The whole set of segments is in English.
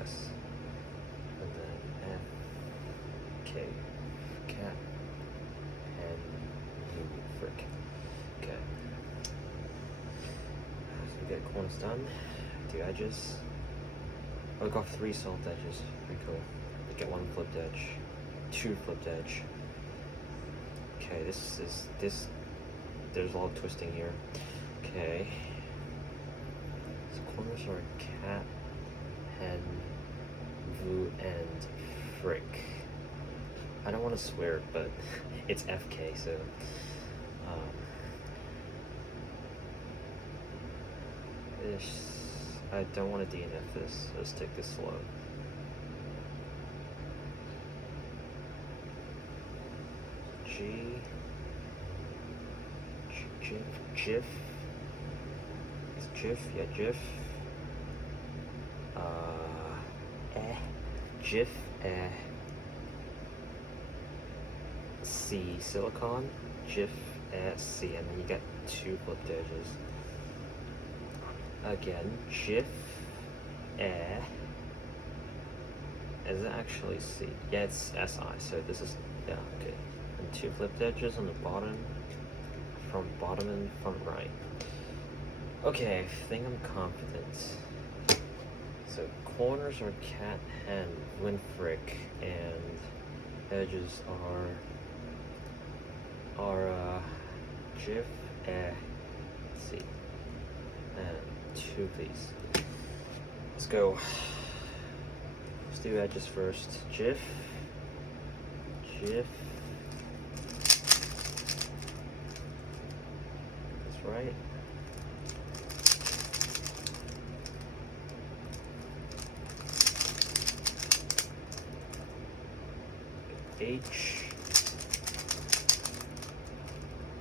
yes. And then F, K, cat, and U, frick. Okay. So we get corners done. Do edges. I got 3 salt edges. Pretty cool. You get 1 flipped edge, 2 flipped edge. Okay, this. There's a lot of twisting here. Okay. So corners are cat, hen, vu, and frick. I don't want to swear, but it's FK, so I don't want to DNF this. Let's take this slow. G, Jif. It's Jif, yeah, Jif. Jif, C, silicon, Jif, C, and then you get 2 flipped edges. Again, Jif, is it actually C? Yeah, it's SI, so this is, yeah, okay. And 2 flipped edges on the bottom, from bottom and front right. Okay, I think I'm confident. So corners are cat, hen, win, frick, and edges are Jif, C, and 2 please. Let's go. Let's do edges first. Jif, that's right. H,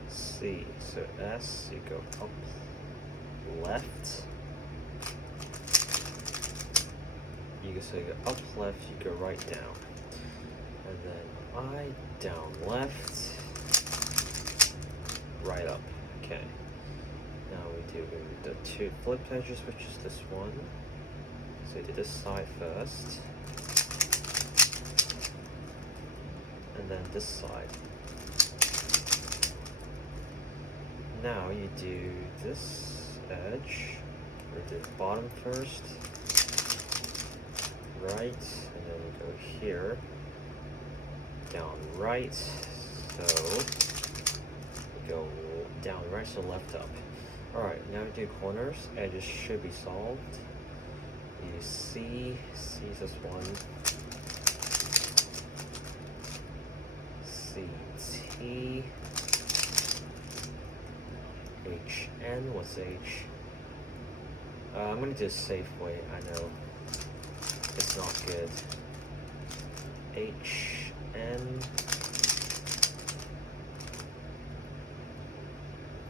C, so S, you go up, left. So you go up, left, you go right, down. And then I, down, left, right, up. Okay. Now we do the 2 flip edges, which is this one. So you do this side first. And then this side. Now you do this edge, or the bottom first, right, and then you go here, down right, so you go down right, so left up. Alright, now we do corners, edges should be solved. You C is this one. CT, HN, what's H? I'm gonna do a safe way, I know it's not good. HN,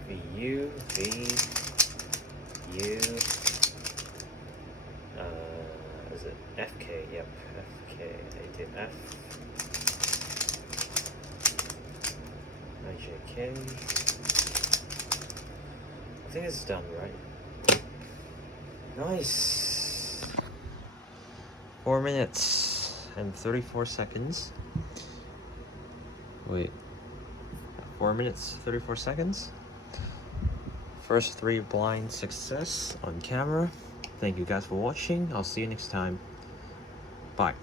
VU, VU, is it FK? Yep, FK, I did F. IJK. I think it's done, right? Nice. 4 minutes and 34 seconds. Wait. 4 minutes, 34 seconds. First 3 blind success on camera. Thank you guys for watching. I'll see you next time. Bye.